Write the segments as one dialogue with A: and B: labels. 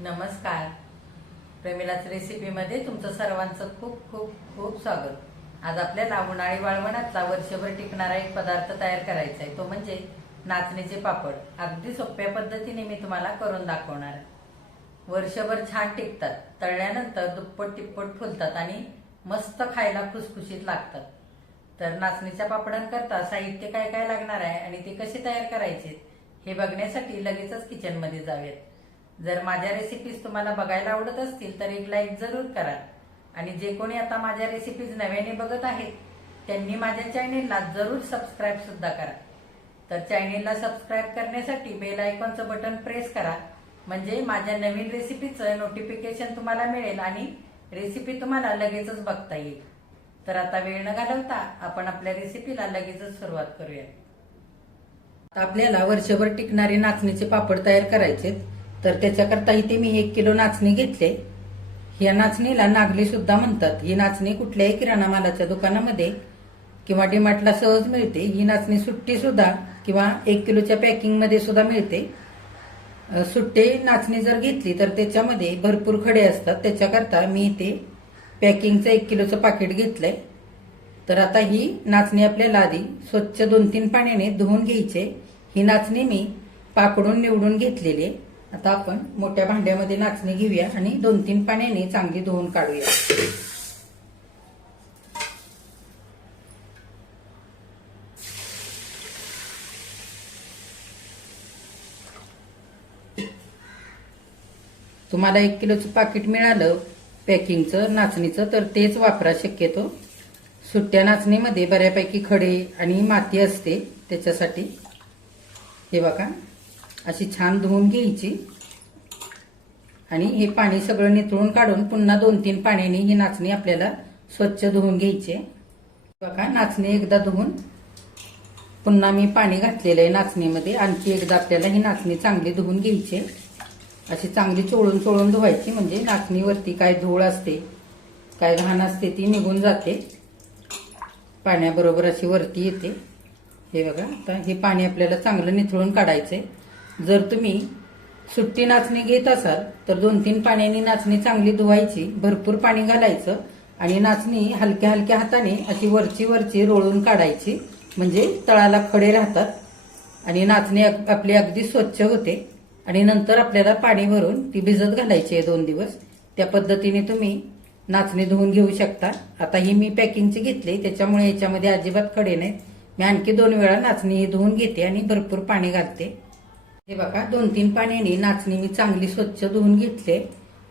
A: नमस्कार. प्रेमिलाच रेसिपीमध्ये तुमचं सर्वांचं खूप खूप खूप स्वागत. आज आपल्याला उन्हाळी वाळवणातला वर्षभर टिकणारा एक पदार्थ तयार करायचा आहे तो म्हणजे नाचणीचे पापड. अगदी सोप्या पद्धतीने मी तुम्हाला करून दाखवणार. आहे वर्षभर छान टिकतात. तळल्यानंतर दुप्पट तिप्पट फुलतात आणि मस्त खायला खुसखुशीत लागतात. तर नाचणीच्या पापडांकरता साहित्य काय काय लागणार आहे आणि ते कसे तयार करायचे हे बघण्यासाठी लगेचच किचनमध्ये जाऊयात. जर माझ्या रेसिपीज तुम्हाला बघायला आवडत असतील तर एक लाईक जरूर करा. आणि जे कोणी आता माझ्या रेसिपीज नव्याने बघत आहेत त्यांनी माझ्या चॅनेलला जरूर सबस्क्राईब सुद्धा करा. तर चॅनेलला सबस्क्राईब करण्यासाठी बेल आयकॉनचं बटन प्रेस करा. म्हणजे माझ्या नवीन रेसिपीचं नोटिफिकेशन तुम्हाला मिळेल आणि रेसिपी तुम्हाला लगेचच बघता येईल. तर आता वेळ न घालवता आपण आपल्या रेसिपीला लगेचच सुरुवात करूया. आपल्याला वर्षभर टिकणारे नाचणीचे पापड तयार करायचे तर त्याच्याकरता इथे मी एक किलो नाचणी घेतले. या नाचणीला नागली सुद्धा म्हणतात. ही नाचणी कुठल्याही किराणा मालाच्या दुकानामध्ये किंवा डीमार्टला सहज मिळते. ही नाचणी सुट्टी सुद्धा किंवा एक किलोच्या पॅकिंगमध्ये सुद्धा मिळते. सुट्टे नाचणी जर घेतली तर त्याच्यामध्ये भरपूर खडे असतात. त्याच्याकरता मी इथे पॅकिंगचं एक किलोचं पाकिट घेतलंय. तर आता ही नाचणी आपल्याला आधी स्वच्छ दोन तीन पाण्याने धुवून घ्यायचे ही नाचणी मी पाकडून निवडून घेतलेली आहे. आता आपण मोठ्या भांड्यामध्ये नाचणी घेऊया आणि दोन तीन पाण्याने चांगली धुवून काढूया. तुम्हाला एक किलोचं पाकिट मिळालं. पॅकिंगचं नाचणीचं तर तेच वापरा शक्यतो. सुट्ट्या नाचणीमध्ये बऱ्यापैकी खडे आणि माती असते त्याच्यासाठी. हे बघा. अशी छान धुवून घ्यायची. आणि हे पाणी सगळं निथळून काढून पुन्हा दोन तीन पाण्याने ही नाचणी आपल्याला स्वच्छ धुवून घ्यायची. आहे. बघा नाचणी एकदा धुवून पुन्हा मी पाणी घातलेलं आहे नाचणीमध्ये. आणखी एकदा आपल्याला ही नाचणी चांगली धुवून घ्यायची आहे. अशी चांगली चोळून चोळून धुवायची म्हणजे नाचणीवरती काय धूळ असते काय घाण असते ती निघून जाते. पाण्याबरोबर अशी वरती येते. हे बघा आता हे पाणी आपल्याला चांगलं निथळून आहे जर तुम्ही सुट्टी नाचणी घेत असाल तर दोन तीन पाण्याने नाचणी चांगली धुवायची भरपूर पाणी घालायचं आणि नाचणी हलक्या हलक्या हाताने अशी वरची वरची रोळून काढायची म्हणजे तळाला खडे राहतात आणि नाचणी अग- आपली अगदी स्वच्छ होते आणि नंतर आपल्याला पाणी भरून ती भिजत घालायची आहे दोन दिवस. त्या पद्धतीने तुम्ही नाचणी धुवून घेऊ शकता. आता ही मी पॅकिंगची घेतली त्याच्यामुळे याच्यामध्ये अजिबात खडे नाहीत. मी आणखी दोन वेळा नाचणी ही धुवून घेते आणि भरपूर पाणी घालते. हे बघा दोन तीन पाण्याने नाचणी मी चांगली स्वच्छ धुवून घेतले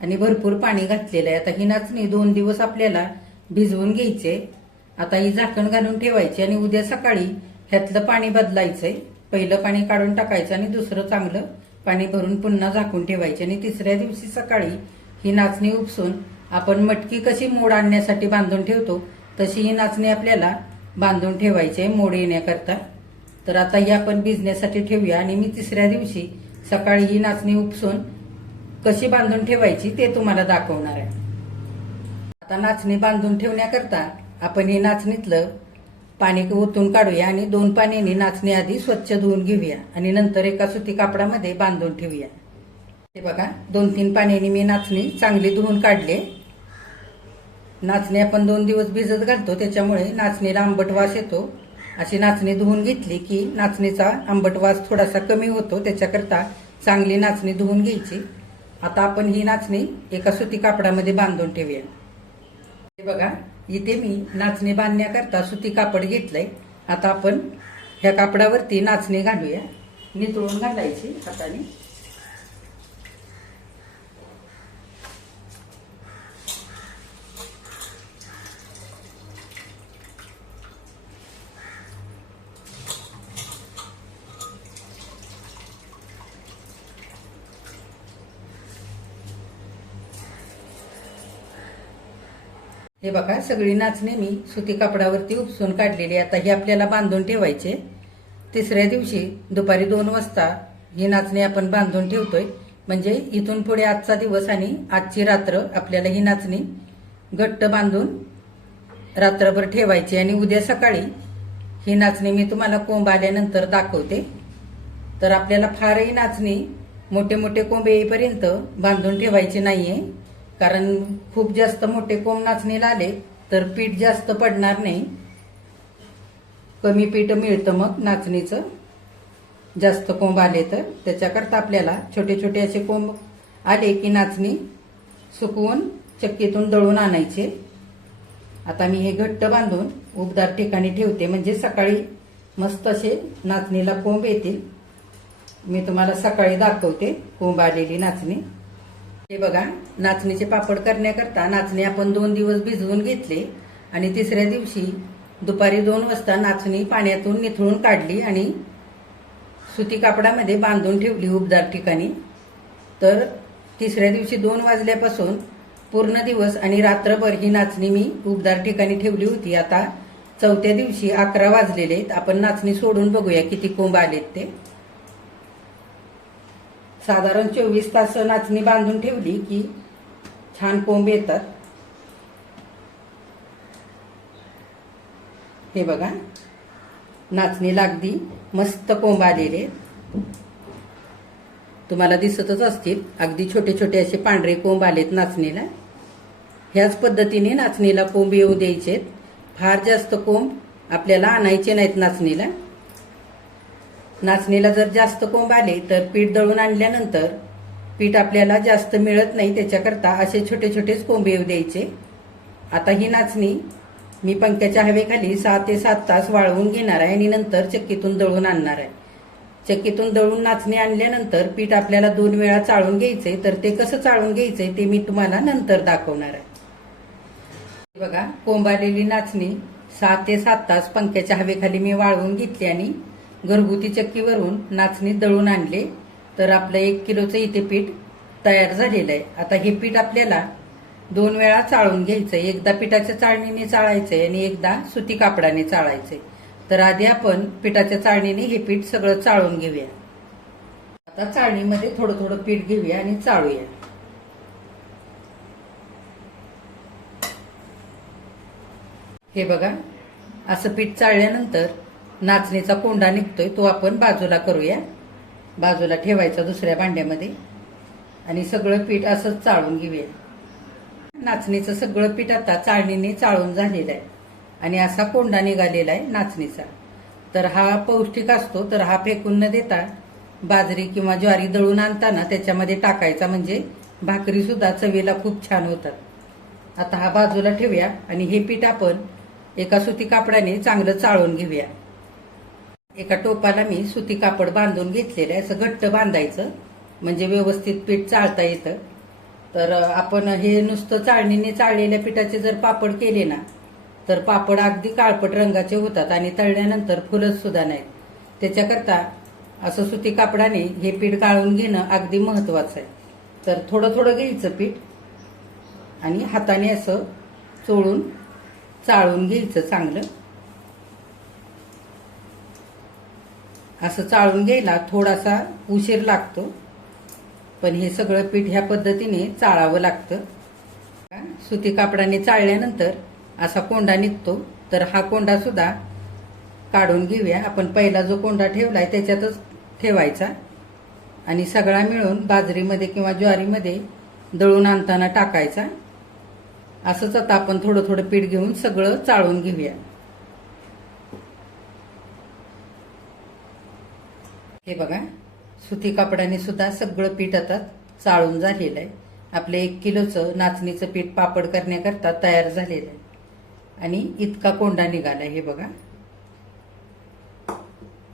A: आणि भरपूर पाणी घातलेलं आहे. आता ही नाचणी दोन दिवस आपल्याला भिजवून घ्यायचे. आता ही झाकण घालून ठेवायची आणि उद्या सकाळी ह्यातलं पाणी बदलायचंय. पहिलं पाणी काढून टाकायचं आणि दुसरं चांगलं पाणी भरून पुन्हा झाकून ठेवायचे. आणि तिसऱ्या दिवशी सकाळी ही नाचणी उपसून आपण मटकी कशी मोड आणण्यासाठी बांधून ठेवतो तशी ही नाचणी आपल्याला बांधून ठेवायची आहे मोड येण्याकरता. तर आता ही आपण भिजण्यासाठी ठेवूया. आणि मी तिसऱ्या दिवशी सकाळी ही नाचणी उपसून कशी बांधून ठेवायची ते तुम्हाला दाखवणार आहे. आता नाचणी बांधून ठेवण्याकरता आपण हे नाचणीतलं पाणी ओतून काढूया आणि दोन पाण्याने नाचणी आधी स्वच्छ धुवून घेऊया आणि नंतर एका सुती कापडामध्ये बांधून ठेवूया. हे बघा दोन तीन पाण्याने मी नाचणी चांगली धुवून काढले. नाचणी आपण दोन दिवस भिजत घालतो त्याच्यामुळे नाचणीला आंबट वास येतो. अशी नाचणी धुवून घेतली की नाचणीचा आंबट वास थोडासा कमी होतो त्याच्याकरता चांगली नाचणी धुवून घ्यायची. आता आपण ही नाचणी एका सुती कापडामध्ये बांधून ठेवूया. हे बघा इथे मी नाचणी बांधण्याकरता सुती कापड घेतलंय. आता आपण ह्या कापडावरती नाचणी घालूया. नितळून घालायची हाताने. हे बघा सगळी नाचणी मी सुती कापडावरती उपसून काढलेली आहे. आता ही आपल्याला बांधून ठेवायचे. तिसऱ्या दिवशी दुपारी दोन वाजता ही नाचणी आपण बांधून ठेवतोय. म्हणजे इथून पुढे आजचा दिवस आणि आजची रात्र आपल्याला ही नाचणी घट्ट बांधून रात्रभर ठेवायची. आणि उद्या सकाळी ही नाचणी मी तुम्हाला कोंब आल्यानंतर दाखवते. तर आपल्याला फारही नाचणी मोठे मोठे कोंब येईपर्यंत बांधून ठेवायचे नाहीये. कारण खूप जास्त मोठे कोंब नाचणीला आले तर पीठ जास्त पडणार नाही. कमी पीठ मिळतं मग नाचणीचं. जास्त कोंब आले तर. त्याच्याकरता आपल्याला छोटे छोटे असे कोंब आले की नाचणी सुकवून चक्कीतून दळून आणायचे. आता मी हे घट्ट बांधून उबदार ठिकाणी ठेवते. म्हणजे सकाळी मस्त असे नाचणीला कोंब येतील. मी तुम्हाला सकाळी दाखवते कोंब आलेली नाचणी. हे बघा नाचणीचे पापड करण्याकरता नाचणी आपण दोन दिवस भिजवून घेतले आणि तिसऱ्या दिवशी दुपारी दोन वाजता नाचणी पाण्यातून निथळून काढली आणि सुती कापडामध्ये बांधून ठेवली उबदार ठिकाणी. तर तिसऱ्या दिवशी दोन वाजल्यापासून पूर्ण दिवस आणि रात्रभर ही नाचणी मी उबदार ठिकाणी ठेवली होती. आता चौथ्या दिवशी अकरा वाजलेले आहेत. आपण नाचणी सोडून बघूया किती कोंब आलेत ते. साधारण चोवीस तास नाचणी बांधून ठेवली की छान कोंब येतात. हे बघा. नाचणीला अगदी मस्त कोंब आलेले आहेत. तुम्हाला दिसतच असतील. अगदी छोटे छोटे असे पांढरे कोंब आलेत नाचणीला. ह्याच पद्धतीने नाचणीला कोंब येऊ द्यायचे फार जास्त कोंब आपल्याला आणायचे नाहीत नाचणीला. नाचणीला जर जास्त कोंब आले तर पीठ दळून आणल्यानंतर पीठ आपल्याला जास्त मिळत नाही त्याच्याकरता असे छोटे छोटेच कोंब येऊ द्यायचे. आता ही नाचणी मी पंख्याच्या हवेखाली सहा ते सात तास वाळवून घेणार आहे आणि नंतर चक्कीतून दळून आणणार आहे. चक्कीतून दळून नाचणी आणल्यानंतर पीठ आपल्याला दोन वेळा चाळून घ्यायचंय. तर ते कसं चाळून घ्यायचंय ते मी तुम्हाला नंतर दाखवणार आहे. बघा कोंब आलेली नाचणी सहा ते सात तास पंख्याच्या हवेखाली मी वाळवून घेतली आणि घरगुती चक्कीवरून नाचणी दळून आणले. तर आपलं एक किलोचं इथे पीठ तयार झालेलं आहे. आता हे पीठ आपल्याला दोन वेळा चाळून घ्यायचंय. एकदा पिठाच्या चाळणीने चाळायचंय आणि एकदा सुती कापडाने चाळायचंय. तर आधी आपण पिठाच्या चाळणीने हे पीठ सगळं चाळून घेऊया. आता चाळणीमध्ये थोडं थोडं पीठ घेऊया आणि चाळूया. हे बघा असं पीठ चाळल्यानंतर नाचणीचा कोंडा निघतोय तो आपण बाजूला करूया. बाजूला ठेवायचा दुसऱ्या भांड्यामध्ये. आणि सगळं पीठ असंच चाळून घेऊया. नाचणीचं सगळं पीठ आता चाळणीने चाळून झालेलं आहे. आणि असा कोंडा निघालेला आहे नाचणीचा. तर हा पौष्टिक असतो तर हा फेकून न देता बाजरी किंवा ज्वारी दळून आणताना त्याच्यामध्ये टाकायचा म्हणजे भाकरी सुद्धा चवीला खूप छान होतात. आता हा बाजूला ठेवूया आणि हे पीठ आपण एका सुती कापडाने चांगलं चाळून घेऊया. एका टोपाला मी सुती कापड बांधून घेतलेलं आहे असं घट्ट बांधायचं. म्हणजे व्यवस्थित पीठ चाळता येतं. तर आपण हे नुसतं चाळणीने चाळलेल्या पिठाचे जर पापड केले ना तर पापड अगदी काळपट रंगाचे होतात आणि तळल्यानंतर फुलत सुद्धा नाहीत. त्याच्याकरता असं सुती कापडाने हे पीठ गाळून घेणं अगदी महत्वाचं आहे. तर थोडं थोडं घ्यायचं पीठ आणि हाताने असं चोळून चाळून घ्यायचं चांगलं. असं चाळून घ्यायला थोडासा उशीर लागतो. पण हे सगळं पीठ ह्या पद्धतीने चाळावं लागतं. सुती कापडाने चाळल्यानंतर असा कोंडा निघतो. तर हा कोंडा सुद्धा काढून घेऊया. आपण पहिला जो कोंडा ठेवलाय त्याच्यातच ठेवायचा. आणि सगळा मिळून बाजरीमध्ये किंवा ज्वारीमध्ये दळून आणताना टाकायचा. असंच आता आपण थोडं थोडं पीठ घेऊन सगळं चाळून घेऊया. हे बघा सुती कापडाने सुद्धा सगळं पीठ आता चाळून झालेलं आहे आपलं एक किलोचं नाचणीचं पीठ पापड करण्याकरता तयार झालेलं आहे आणि इतका कोंडा निघाला हे बघा.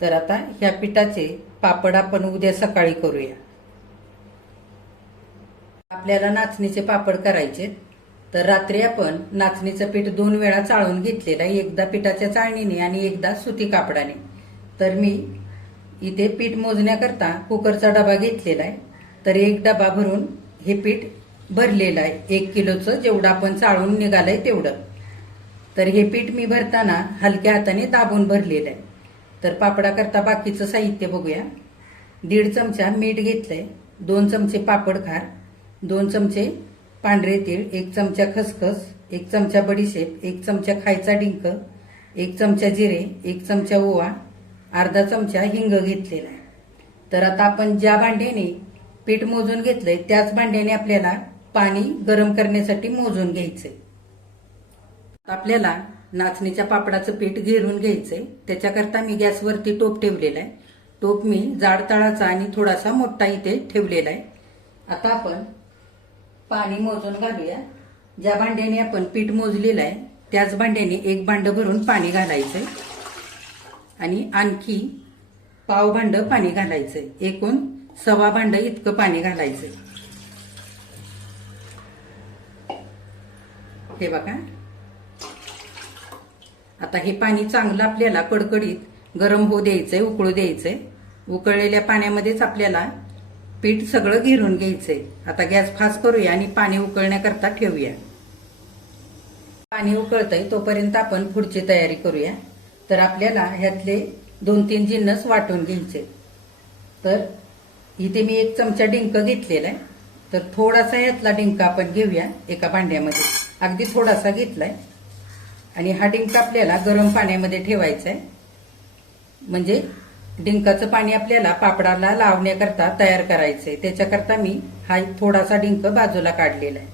A: तर आता ह्या पिठाचे पापड आपण उद्या सकाळी करूया. आपल्याला नाचणीचे पापड करायचे तर रात्री आपण नाचणीचं पीठ दोन वेळा चाळून घेतलेलं आहे. एकदा पिठाच्या चाळणीने आणि एकदा सुती कापडाने. तर मी इथे पीठ मोजण्याकरता कुकरचा डबा घेतलेला आहे. तर एक डबा भरून हे पीठ भरलेलं आहे. एक किलोचं जेवढं आपण चाळून निघालंय तेवढं. तर हे पीठ मी भरताना हलक्या हाताने दाबून भरलेलं आहे. तर पापडाकरता बाकीचं साहित्य बघूया. दीड चमचा मीठ घेतलंय. दोन चमचे पापड खार. दोन चमचे पांढरे तीळ. एक चमचा खसखस. एक चमचा बडीशेप. एक चमचा खायचा डिंक. एक चमचा जिरे. एक चमचा ओवा. अर्धा चमचा हिंग घेतलेला आहे. तर आता आपण ज्या भांड्याने पीठ मोजून घेतलंय त्याच भांड्याने आपल्याला पाणी गरम करण्यासाठी मोजून घ्यायचंय. आपल्याला नाचणीच्या पापडाचं पीठ घेरून घ्यायचंय. त्याच्याकरता मी गॅसवरती टोप ठेवलेला आहे. टोप मी जाड तळाचा आणि थोडासा मोठा इथे ठेवलेला आहे. आता आपण पाणी मोजून घालूया. ज्या भांड्याने आपण पीठ मोजलेलं आहे त्याच भांड्याने एक भांड भरून पाणी घालायचंय. आणि आणखी पाव भांड पाणी घालायचंय. एकूण सव्वा भांड इतकं पाणी घालायचंय. हे बघा. आता हे पाणी चांगलं आपल्याला कडकडीत गरम होऊ द्यायचंय उकळू द्यायचंय. उकळलेल्या पाण्यामध्येच आपल्याला पीठ सगळं घेरून घ्यायचंय. आता गॅस फास्ट करूया आणि पाणी उकळण्याकरता ठेवूया. पाणी उकळतंय तोपर्यंत आपण पुढची तयारी करूया. तर आपल्याला ह्यातले दोन तीन जिन्नस वाटून घ्यायचे. तर इथे मी एक चमचा डिंक घेतलेला आहे. तर थोडासा ह्यातला डिंक आपण घेऊया एका भांड्यामध्ये. अगदी थोडासा घेतलाय. आणि हा डिंक आपल्याला गरम पाण्यामध्ये ठेवायचा आहे. म्हणजे डिंकाचं पाणी आपल्याला पापडाला लावण्याकरता तयार करायचंय. त्याच्याकरता मी हा थोडासा डिंक बाजूला काढलेला आहे.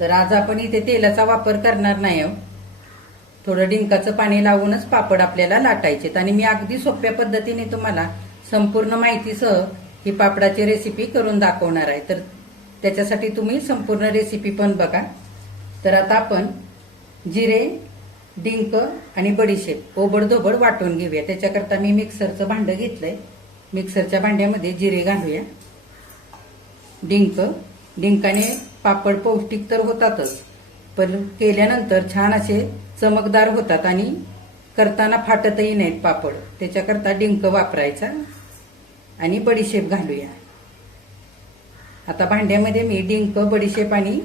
A: तर आज आपण इथे तेलाचा वापर करणार नाही आहोत. थोडं डिंकाचं पाणी लावूनच पापड आपल्याला लाटायचे आणि मी अगदी सोप्या पद्धतीने तुम्हाला संपूर्ण माहितीसह ही पापडाची रेसिपी करून दाखवणार आहे. तर त्याच्यासाठी तुम्ही संपूर्ण रेसिपी पण बघा. तर आता आपण जिरे डिंक आणि बडीशेप ओबडधोबड वाटून घेऊया. त्याच्याकरता मी मिक्सरचं भांडं घेतलंय. मिक्सरच्या भांड्यामध्ये जिरे घालूया. डिंक. डिंकाने पापड पौष्टिक तर होतातच पण केल्यानंतर छान असे चमकदार होतात आणि करताना फाटतही नाहीत पापड. त्याच्याकरता डिंक वापरायचा आणि बडीशेप घालूया. आता भांड्यामध्ये मी डिंक बडीशेप आणि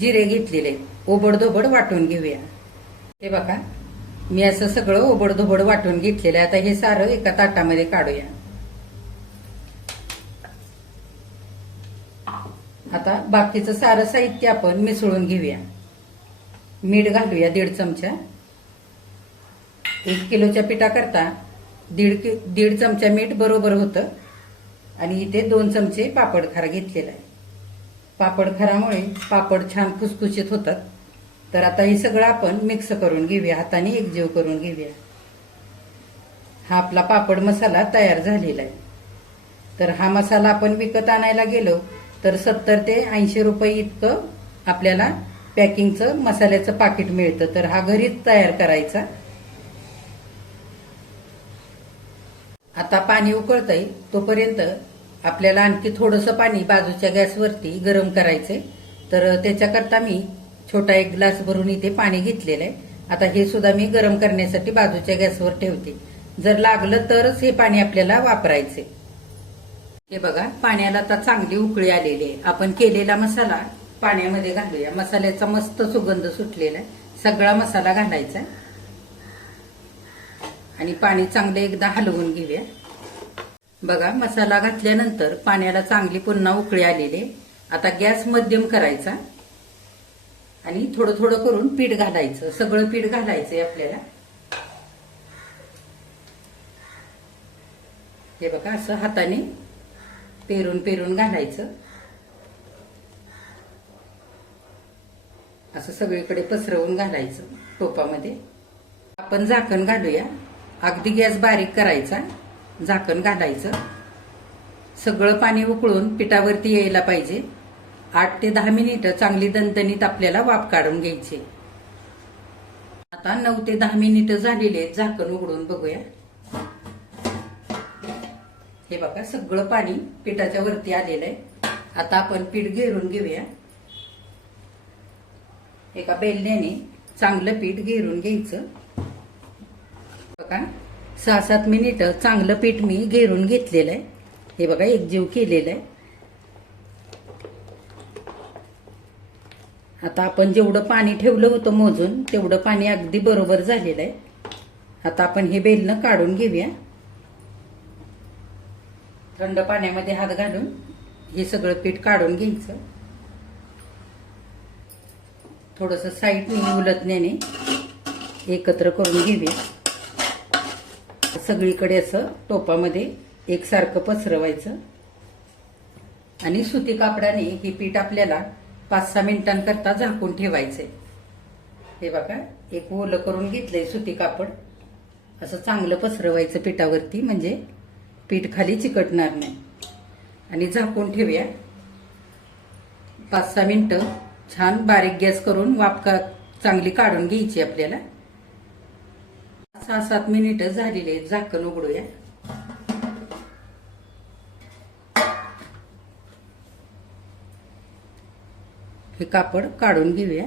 A: जिरे घेतलेले. ओबडधोबड वाटून घेऊया. हे बघा मी असं सगळं ओबडधोबड वाटून घेतलेलं आहे. आता हे सारं एका ताटामध्ये काढूया. आता बाकीचं सारं साहित्य आपण मिसळून घेऊया. मीठ घालूया दीड चमचा. एक किलोच्या पिठाकरता दीड कि दीड चमचा मीठ बरोबर होतं. आणि इथे दोन चमचे पापड खारा घेतलेला आहे. पापड खारामुळे पापड छान खुसखुशीत होतात. तर आता हे सगळं आपण मिक्स करून घेऊया हाताने एकजीव करून घेऊया. हा आपला पापड मसाला तयार झालेला आहे. तर हा मसाला आपण विकत आणायला गेलो तर सत्तर ते ऐंशी रुपये इतकं आपल्याला पॅकिंगचं मसाल्याचं पाकिट मिळतं. तर हा घरीच तयार करायचा. आता पाणी उकळतंय तोपर्यंत आपल्याला आणखी थोडंसं पाणी बाजूच्या गॅसवरती गरम करायचंय. तर त्याच्याकरता मी छोटा एक ग्लास भरून इथे पाणी घेतलेलं आहे आता हे सुद्धा मी गरम करण्यासाठी बाजूच्या गॅसवर ठेवते. जर लागलं तरच हे पाणी आपल्याला वापरायचे हे बघा पाण्याला आता चांगली उकळी आलेली आहे. आपण केलेला मसाला पाण्यामध्ये घालूया. मसाल्याचा मस्त सुगंध सुटलेला आहे. सगळा मसाला घालायचा आणि पाणी चांगलं एकदा हलवून घेऊया. बघा मसाला घातल्यानंतर पाण्याला चांगली पुन्हा उकळी आलेली आहे. आता गॅस मध्यम करायचा. आणि थोडं थोडं करून पीठ घालायचं. सगळं पीठ घालायचंय आपल्याला. हे बघा असं हाताने पेरून पेरून घालायचं. असं सगळीकडे पसरवून घालायचं टोपामध्ये. आपण झाकण घालूया. अगदी गॅस बारीक करायचा. झाकण घालायचं. सगळं पाणी उकळून पिठावरती यायला पाहिजे. आठ ते दहा मिनिटं चांगली दणदणीत आपल्याला वाफ काढून घ्यायची. आता नऊ ते दहा मिनिटं झालेली आहेत. झाकण उघडून बघूया. हे बघा सगळं पाणी पिठाच्या वरती आलेलं आहे. आता आपण पीठ घेरून घेऊया. एका बेलण्याने चांगलं पीठ घेरून घ्यायचं. बघा सहा सात मिनिटं चांगलं पीठ मी घेरून घेतलेलं आहे. हे बघा एकजीव केलेलं आहे. आता आपण जेवढं पाणी ठेवलं होतं मोजून तेवढं पाणी अगदी बरोबर झालेलं आहे. आता आपण हे बेलनं काढून घेऊया. थंड पाण्यामध्ये हात घालून हे सगळं पीठ काढून घ्यायचं. थोडस साईडने उलटण्याने एकत्र करून घेऊया सगळीकडे असं टोपामध्ये एकसारखं पसरवायचं. आणि सुती कापडाने हे पीठ आपल्याला पाच सहा मिनिटांकरता झाकून ठेवायचंय हे बघा एक ओलं करून घेतलंय सुती कापड. असं चांगलं पसरवायचं पिठावरती म्हणजे पीठ खाली चिकटणार नाही. आणि झाकून ठेवूया. पाच सहा मिनिटं छान बारीक गॅस करून वापका चांगली काढून घ्यायची आपल्याला. सहा सात मिनिटं झालेली आहेत झाकण उघडूया. हे कापड काढून घेऊया.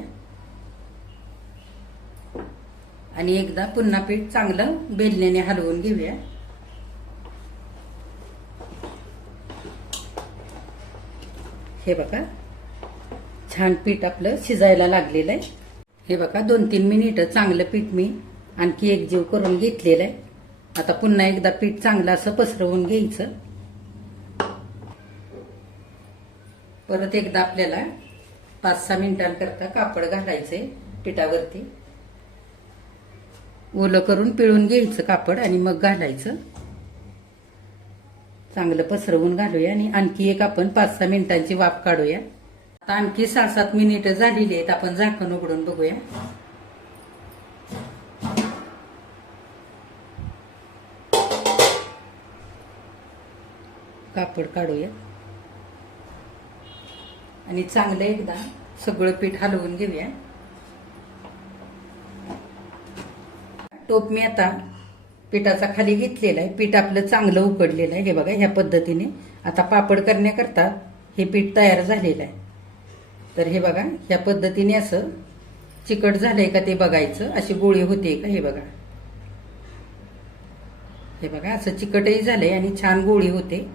A: आणि एकदा पुन्हा पीठ चांगलं बेलण्याने हलवून घेऊया. हे बघा. छान पीठ आपलं शिजायला लागलेलं आहे. हे बघा दोन तीन मिनिटं चांगलं पीठ मी आणखी एक जीव करून घेतलेलं आहे. आता पुन्हा एकदा पीठ चांगलं असं पसरवून घ्यायचं. परत एकदा आपल्याला पाच सहा मिनिटांकरता कापड घालायचंय पिठावरती. ओलं करून पिळून घ्यायचं कापड आणि मग घालायचं. चांगलं पसरवून घालूया आणि आणखी एक आपण पाच सहा मिनिटांची वाफ काढूया. आता आणखी सहा सात मिनिटं झालेली आहेत. आपण झाकण उघडून बघूया. कापड काढूया. आणि चांगलं एकदा सगळं पीठ हलवून घेऊया. टोप मी आता पिठाचा खाली घेतलेला आहे. पीठ आपलं चांगलं उकडलेलं आहे. हे बघा ह्या पद्धतीने. आता पापड करण्याकरता हे पीठ तयार झालेलं आहे. तर हे बघा ह्या पद्धतीने असं चिकट झालंय का ते बघायचं अशी गोळी होते का हे बघा. हे बघा असं चिकटही झालंय आणि छान गोळी होते.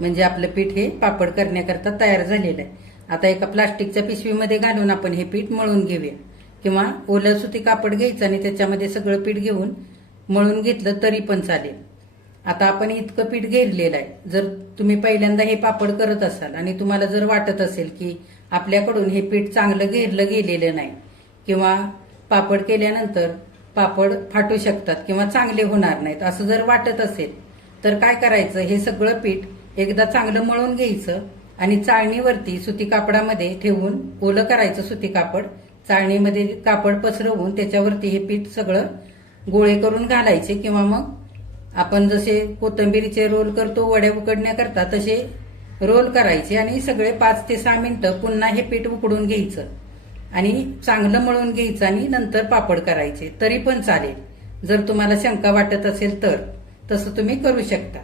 A: म्हणजे आपलं पीठ हे पापड करण्याकरता तयार झालेलं आहे. आता एका प्लास्टिकच्या पिशवीमध्ये घालून आपण हे पीठ मळून घेऊया. किंवा ओलं सुती कापड घ्यायचं आणि त्याच्यामध्ये सगळं पीठ घेऊन मळून घेतलं तरी पण चालेल. आता आपण इतकं पीठ घेरलेलं आहे. जर तुम्ही पहिल्यांदा हे पापड करत असाल आणि तुम्हाला जर वाटत असेल की आपल्याकडून हे पीठ चांगलं घेरलं गेलेलं नाही. किंवा पापड केल्यानंतर पापड फाटू शकतात किंवा चांगले होणार नाहीत. असं जर वाटत असेल तर काय करायचं? हे सगळं पीठ एकदा चांगलं मळून घ्यायचं आणि चाळणीवरती सुती कापडामध्ये ठेवून ओलं करायचं सुती कापड चाळणीमध्ये कापड पसरवून त्याच्यावरती हे पीठ सगळं गोळे करून घालायचे. किंवा मग आपण जसे कोथंबीरीचे रोल करतो वड्या उकडण्याकरता तसे रोल करायचे आणि सगळे पाच ते सहा मिनिटं पुन्हा हे पीठ उकडून घ्यायचं. आणि चांगलं मळून घ्यायचं आणि नंतर पापड करायचे. तरी पण चालेल. जर तुम्हाला शंका वाटत असेल तर तसं तुम्ही करू शकता.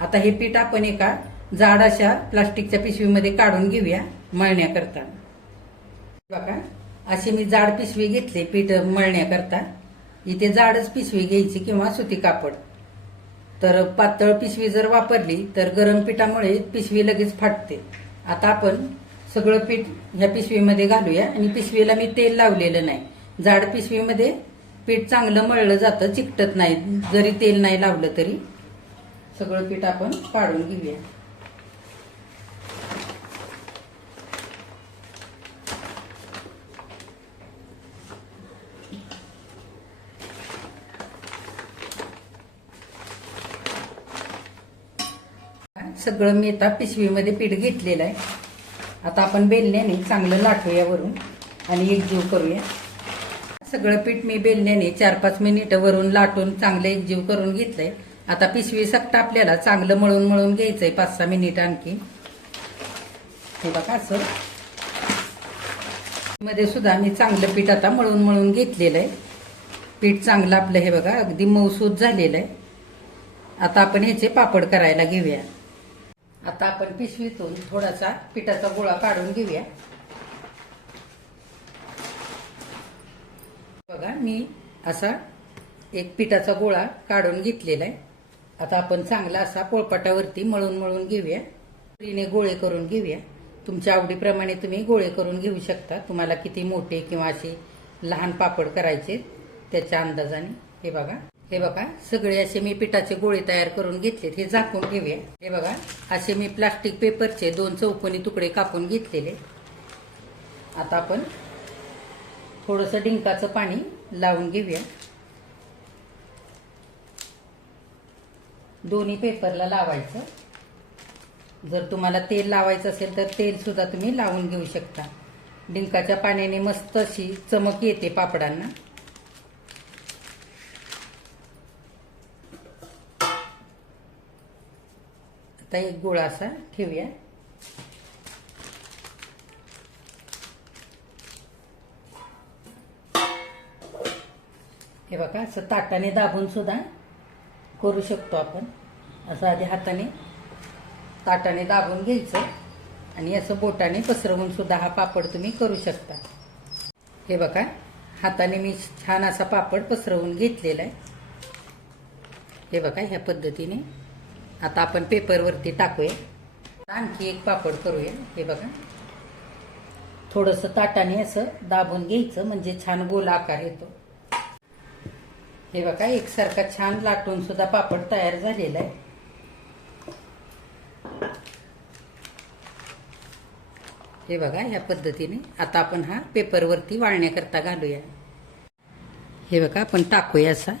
A: आता हे पीठ आपण एका जाड अशा प्लास्टिकच्या पिशवीमध्ये काढून घेऊया मळण्याकरता. बघा अशी मी जाड पिशवी घेतली पीठ मळण्याकरता. इथे जाडच पिशवी घ्यायची किंवा सुती कापड. तर पातळ पिशवी जर वापरली तर गरम पिठामुळे पिशवी लगेच फाटते. आता आपण सगळं पीठ ह्या पिशवीमध्ये घालूया आणि पिशवीला मी तेल लावलेलं नाही. जाड पिशवीमध्ये पीठ चांगलं मळलं जातं चिकटत नाही. जरी तेल नाही लावलं तरी सगळं पीठ आपण काढून घेऊया. सगळं मी आता पिशवीमध्ये पीठ घेतलेलं आहे. आता आपण बेलण्याने चांगलं लाटूया वरून आणि एकजीव करूया. सगळं पीठ मी बेलण्याने चार पाच मिनिटं वरून लाटून चांगलं एकजीव करून घेतलंय. आता पिशवी सकट आपल्याला चांगलं मळून मळून घ्यायचंय पाच सहा मिनिट आणखी. हे बघा असं. मध्ये सुद्धा मी चांगलं पीठ आता मळून मळून घेतलेलं आहे. पीठ चांगलं आपलं हे बघा अगदी मऊसूत झालेलं आहे. आता आपण ह्याचे पापड करायला घेऊया. आता आपण पिशवीतून थोडासा पिठाचा गोळा काढून घेऊया. बघा मी असा एक पिठाचा गोळा काढून घेतलेला आहे. आता आपण चांगला असा पोळपाटावरती मळून मळून घेऊया. पुरीने गोळे करून घेऊया. तुमच्या आवडीप्रमाणे तुम्ही गोळे करून घेऊ शकता. तुम्हाला किती मोठे किंवा असे लहान पापड करायचे त्याच्या अंदाजाने. हे बघा. हे बघा सगळे असे मी पिठाचे गोळे तयार करून घेतलेत. हे झाकून ठेवूया. हे बघा असे मी प्लास्टिक पेपरचे दोन चौकोनी तुकडे कापून घेतलेले. आता आपण थोडंसं डिंकाचं पाणी लावून घेऊया. दोन्ही पेपरला लावायचं. जर तुम्हाला तेल लावायचं असेल तर तेल सुद्धा तुम्ही लावून घेऊ शकता. डिंकाच्या पाण्याने मस्त अशी चमक येते पापडांना. आता एक गोळा असा ठेवूया. हे बघा असं ताटाने दाबून सुद्धा करू शकतो आपण. असं आधी हाताने ताटाने दाबून घ्यायचं आणि असं बोटाने पसरवून सुद्धा हा पापड तुम्ही करू शकता. हे बघा हाताने मी छान असा पापड पसरवून घेतलेला आहे. हे बघा ह्या पद्धतीने आता आपण पेपरवरती टाकूया. आणखी एक पापड करूया. हे बघा. थोडंसं ताटाने असं दाबून घ्यायचं म्हणजे छान गोल आकार येतो. हे बघा एकसारखा छान लाटून सुद्धा पापड तयार झालेला आहे. हे बघा ह्या पद्धतीने आता आपण हा पेपरवरती वाळण्याकरता घालूया. हे बघा आपण टाकूया असा.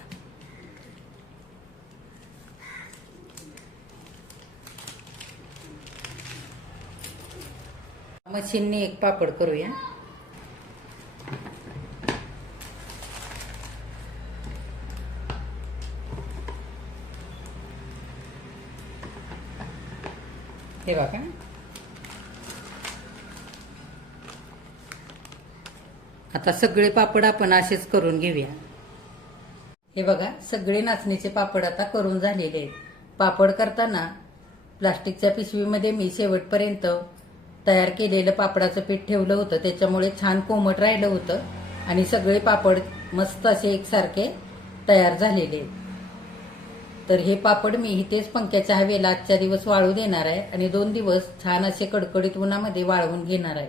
A: मशीनने एक पापड करूया. हे बघा. आता सगळे पापड आपण असेच करून घेऊया. हे बघा सगळे नाचणीचे पापड आता करून झालेले आहेत. पापड करताना प्लास्टिकच्या पिशवीमध्ये मी शेवटपर्यंत तयार केलेलं पापडाचं पीठ ठेवलं होतं. त्याच्यामुळे छान कोमट राहिलं होतं. आणि सगळे पापड मस्त असे एकसारखे तयार झालेले आहेत. तर हे पापड मी इथेच पंख्याच्या हवेला आजच्या दिवस वाळू देणार आहे. आणि दोन दिवस छान असे कडकडीत उन्हामध्ये वाळवून घेणार आहे.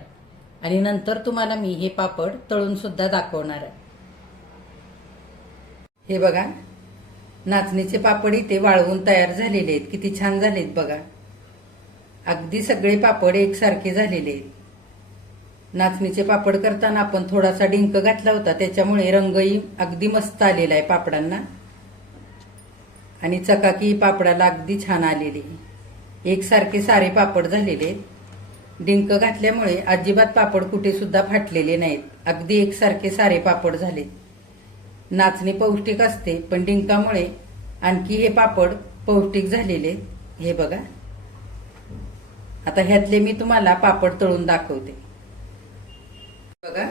A: आणि नंतर तुम्हाला मी हे पापड तळून सुद्धा दाखवणार आहे. हे बघा. नाचणीचे पापड इथे वाळवून तयार झालेले आहेत. किती छान झालेत बघा. अगदी सगळे पापड एकसारखे झालेले. आहेत नाचणीचे पापड करताना आपण थोडासा डिंक घातला होता त्याच्यामुळे रंगही अगदी मस्त आलेला आहे पापडांना. आणि चकाकी पापडाला अगदी छान आलेली. एकसारखे सारे पापड झालेले. आहेत डिंक घातल्यामुळे अजिबात पापड कुठे सुद्धा फाटलेले नाहीत. अगदी एकसारखे सारे पापड झाले. नाचणी पौष्टिक असते पण डिंकामुळे आणखी हे पापड पौष्टिक झालेले. हे बघा. आता ह्यातले मी तुम्हाला पापड तळून दाखवते. बघा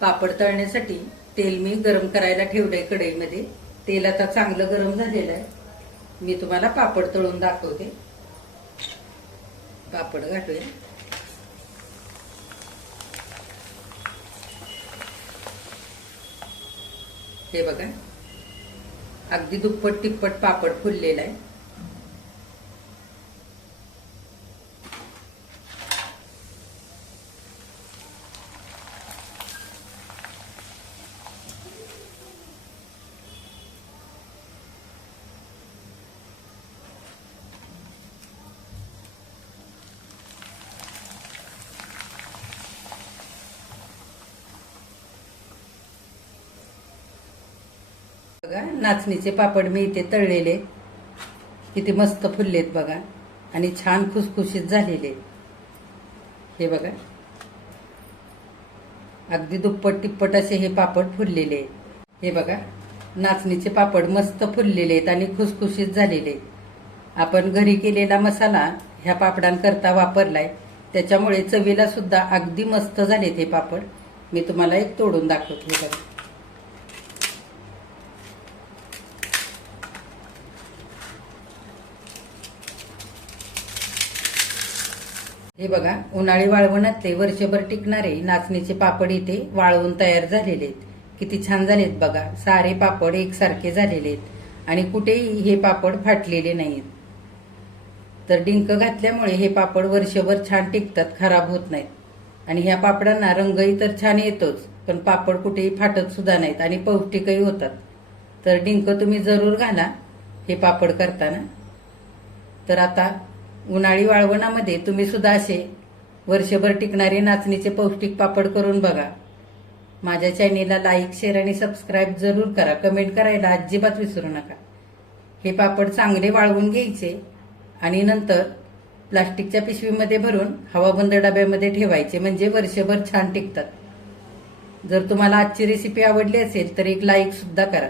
A: पापड तळण्यासाठी तेल मी गरम करायला ठेवलंय कढईमध्ये. तेल आता चांगलं गरम झालेलं आहे. मी तुम्हाला पापड तळून दाखवते. पापड घालूया हे बघा अगदी दुप्पट तिप्पट पापड फुललेला आहे बघा नाचणीचे पापड मी इथे तळलेले. किती मस्त फुललेत बघा. आणि छान खुसखुशीत झालेले. हे बघा. अगदी दुप्पट तिप्पट असे हे पापड फुललेले. हे बघा. नाचणीचे पापड मस्त फुललेले आहेत आणि खुसखुशीत झालेले. आहेत आपण घरी केलेला मसाला ह्या पापडांकरता वापरलाय. त्याच्यामुळे चवीला सुद्धा अगदी मस्त झालेत हे पापड. मी तुम्हाला एक तोडून दाखवते बघा. हे बघा उन्हाळी वाळवणातले वर्षभर टिकणारे नाचणीचे पापड इथे वाळवून तयार झालेले आहेत. किती छान झालेत बघा सारे पापड एकसारखे झालेले आहेत. आणि कुठेही हे पापड फाटलेले नाहीत तर डिंक घातल्यामुळे हे पापड वर्षभर छान टिकतात खराब होत नाहीत. आणि ह्या पापडांना रंगही तर छान येतोच पण पापड कुठेही फाटत सुद्धा नाहीत आणि पौष्टिकही होतात. तर डिंक तुम्ही जरूर घाला हे पापड करताना. तर आता उन्हाळी वाळवणामध्ये तुम्ही सुद्धा असे वर्षभर टिकणारे नाचणीचे पौष्टिक पापड करून बघा. माझ्या चॅनेलला लाईक शेअर आणि सबस्क्राईब जरूर करा. कमेंट करायला अजिबात विसरू नका. हे पापड चांगले वाळवून घ्यायचे आणि नंतर प्लास्टिकच्या पिशवीमध्ये भरून हवाबंद डब्यामध्ये ठेवायचे म्हणजे वर्षभर छान टिकतात. जर तुम्हाला आजची रेसिपी आवडली असेल तर एक लाईक सुद्धा करा.